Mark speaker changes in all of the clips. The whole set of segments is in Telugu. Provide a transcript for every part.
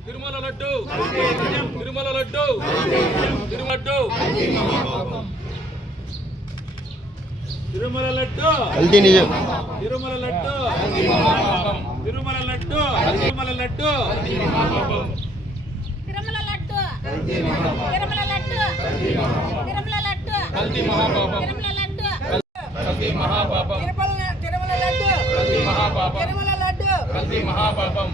Speaker 1: తిరుమల లడ్డు తిరుమల లడ్డు తిరుమల లడ్డు తిరుమల లడ్డు తిరుమల లడ్డు తిరుమల లడ్డు తిరుమల లడ్డు
Speaker 2: తిరుమల లడ్డు తిరుమల లడ్డు తిరుమల లడ్డు తిరుమల లడ్డు తిరుమల లడ్డు తిరుమల లడ్డు
Speaker 1: కల్తీ మహాపాపం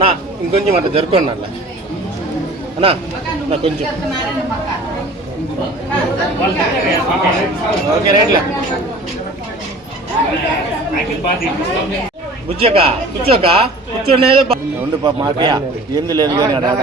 Speaker 3: నా ఇంకొంచెం అట్లా జరుపుకోండి అలా అన్నా నా కొంచెం ఓకే రైట్లా బుజ్జక కూర్చోక కూర్చోండి ఏదో బా- ఉండు పాప మాకయ్య ఏంది లేదు కానీ ఆడ ఆడ.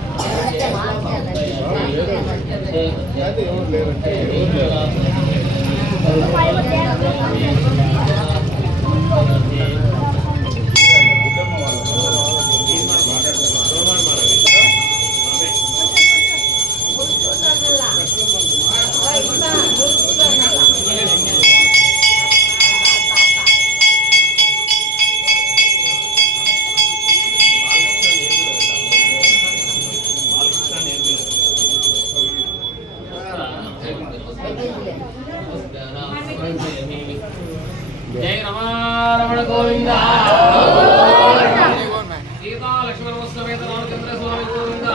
Speaker 3: మాఫీ జయ రమారమణ గోవింద. సీతా లక్ష్మణ స్వామి
Speaker 1: గోవింద.